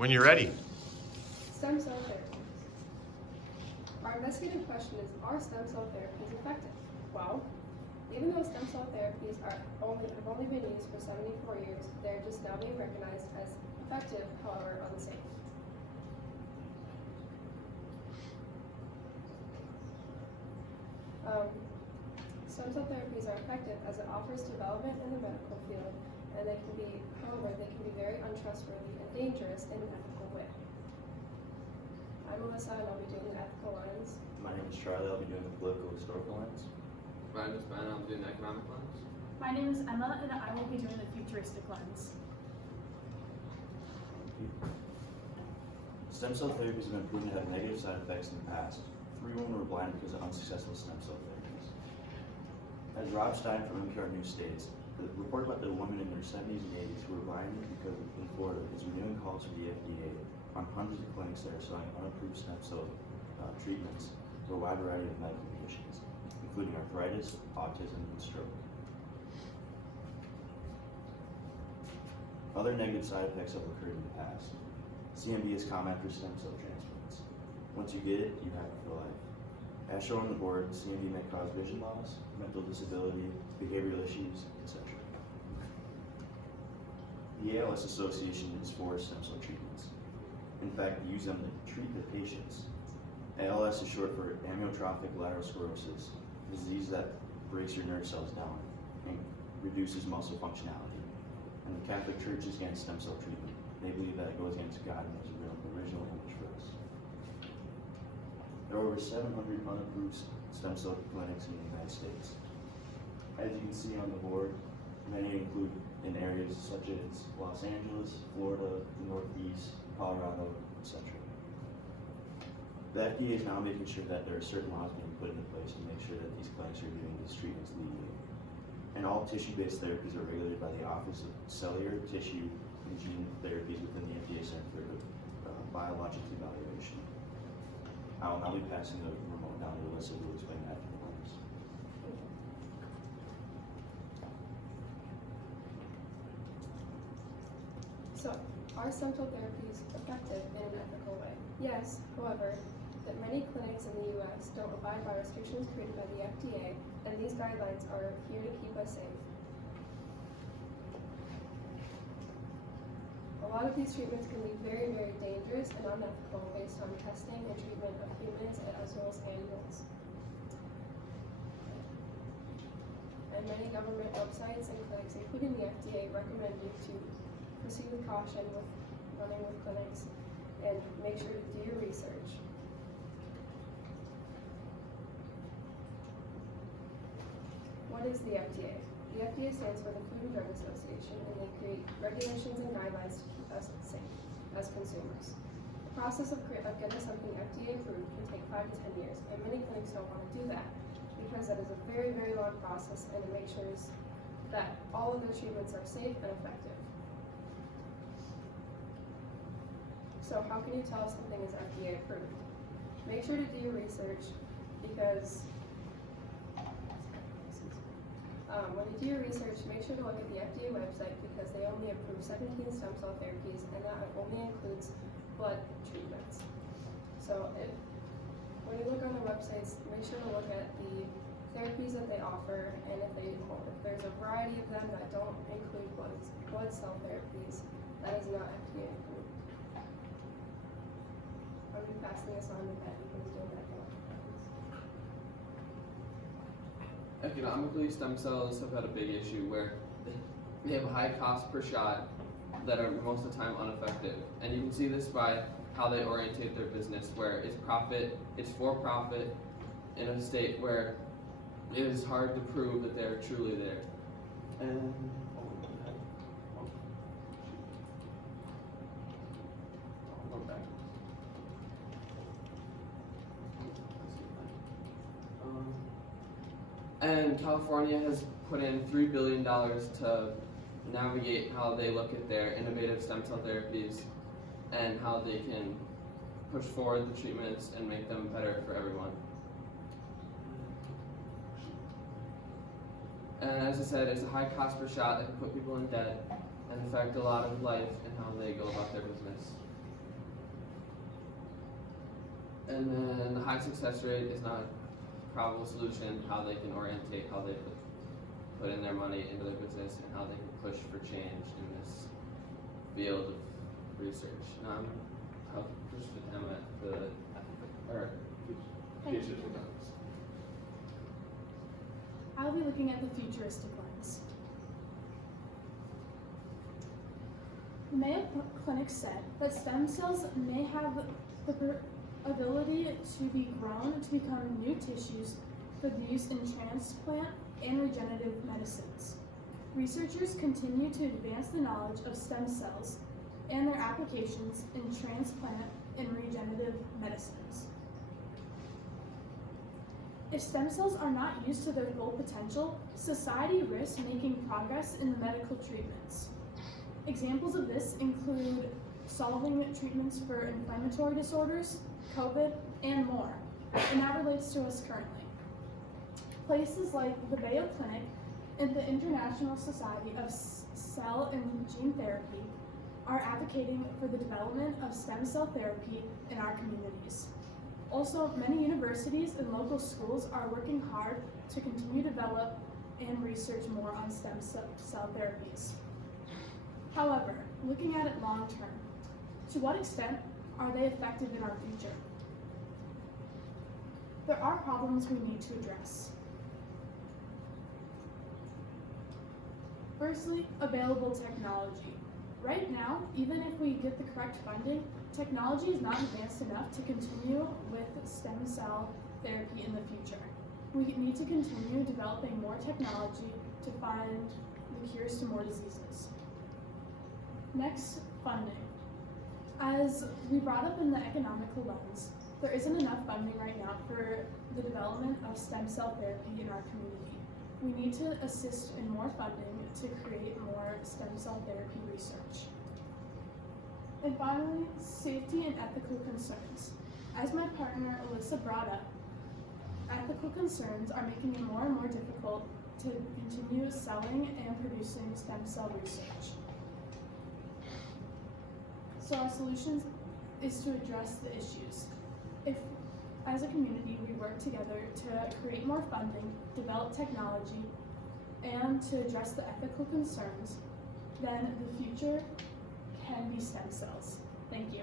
When you're ready. Stem cell therapies. Our investigative question is, are stem cell therapies effective? Well, even though stem cell therapies have only been used for 74 years, they're just now being recognized as effective, however unsafe. Stem cell therapies are effective as it offers development in the medical field, and they can be very untrustworthy and dangerous in an ethical way. I'm Alyssa, and I'll be doing the ethical lens. My name is Charlie. I'll be doing the political historical lens. My name is Ben. I'll be doing the economic lens. My name is Emma, and I will be doing the futuristic lens. Stem cell therapies have been proven to have negative side effects in the past. 3 women were blind because of unsuccessful stem cell therapies. As Rob Stein from NPR News states, the report about the women in their 70s and 80s who were blind because in Florida is renewing calls for the FDA on hundreds of clinics that are selling unapproved stem cell treatments for a wide variety of medical conditions, including arthritis, autism, and stroke. Other negative side effects have occurred in the past. CMV is common after stem cell transplants. Once you get it, you have it for life. As shown on the board, CMV may cause vision loss, mental disability, behavioral issues, etc. The ALS Association is for stem cell treatments. In fact, they use them to treat the patients. ALS is short for amyotrophic lateral sclerosis, a disease that breaks your nerve cells down and reduces muscle functionality. And the Catholic Church is against stem cell treatment. They believe that it goes against God and His original image for us. There are over 700 unapproved stem cell clinics in the United States. As you can see on the board, many include in areas such as Los Angeles, Florida, the Northeast, Colorado, etc. The FDA is now making sure that there are certain laws being put into place to make sure that these clinics are doing these treatments legally. And all tissue-based therapies are regulated by the Office of Cellular, Tissue, and Gene Therapies within the FDA Center for Biologics Evaluation. I will now be passing the remote down to Alyssa, who will explain that to the others. So, are stem cell therapies effective in an ethical way? Yes, however, that many clinics in the U.S. don't abide by restrictions created by the FDA, and these guidelines are here to keep us safe. A lot of these treatments can be very, very dangerous and unethical based on testing and treatment of humans as well as animals. And many government websites and clinics, including the FDA, recommend you to proceed with caution with running with clinics and make sure to do your research. What is the FDA? The FDA stands for the Food and Drug Association, and they create regulations and guidelines to keep us safe as consumers. The process of getting something FDA approved can take 5 to 10 years, and many clinics don't want to do that because that is a very, very long process, and it makes sure that all of their treatments are safe and effective. So how can you tell if something is FDA approved? Make sure to do your research because when you do your research, make sure to look at the FDA website because they only approve 17 stem cell therapies, and that only includes blood treatments. So when you look on the websites, make sure to look at the therapies that they offer, and if there's a variety of them that don't include blood cell therapies, that is not FDA approved. I'll be passing this on to Ben because he's doing that. Economically, stem cells have had a big issue where they have a high cost per shot that are most of the time ineffective. And you can see this by how they orientate their business, where it's for profit in a state where it is hard to prove that they're truly there. And And California has put in $3 billion to navigate how they look at their innovative stem cell therapies and how they can push forward the treatments and make them better for everyone. And as I said, it's a high cost per shot that can put people in debt and affect a lot of life and how they go about their business. And then the high success rate is not a probable solution, how they can orientate, how they put in their money into their business, and how they can push for change in this field of research. Now I'll push with Emma for the future economics. I'll be looking at the futuristic lens. The Mayo Clinic said that stem cells may have the ability to be grown to become new tissues for use in transplant and regenerative medicines. Researchers continue to advance the knowledge of stem cells and their applications in transplant and regenerative medicines. If stem cells are not used to their full potential, society risks making progress in the medical treatments. Examples of this include solving treatments for inflammatory disorders, COVID, and more, and that relates to us currently. Places like the Mayo Clinic and the International Society of Cell and Gene Therapy are advocating for the development of stem cell therapy in our communities. Also, many universities and local schools are working hard to continue to develop and research more on stem cell therapies. However, looking at it long term, to what extent are they effective in our future? There are problems we need to address. Firstly, available technology. Right now, even if we get the correct funding, technology is not advanced enough to continue with stem cell therapy in the future. We need to continue developing more technology to find the cures to more diseases. Next, funding. As we brought up in the economical lens, there isn't enough funding right now for the development of stem cell therapy in our community. We need to assist in more funding to create more stem cell therapy research. And finally, safety and ethical concerns. As my partner Alyssa brought up, ethical concerns are making it more and more difficult to continue selling and producing stem cell research. So our solution is to address the issues. If, as a community, we work together to create more funding, develop technology, and to address the ethical concerns, then the future can be stem cells. Thank you.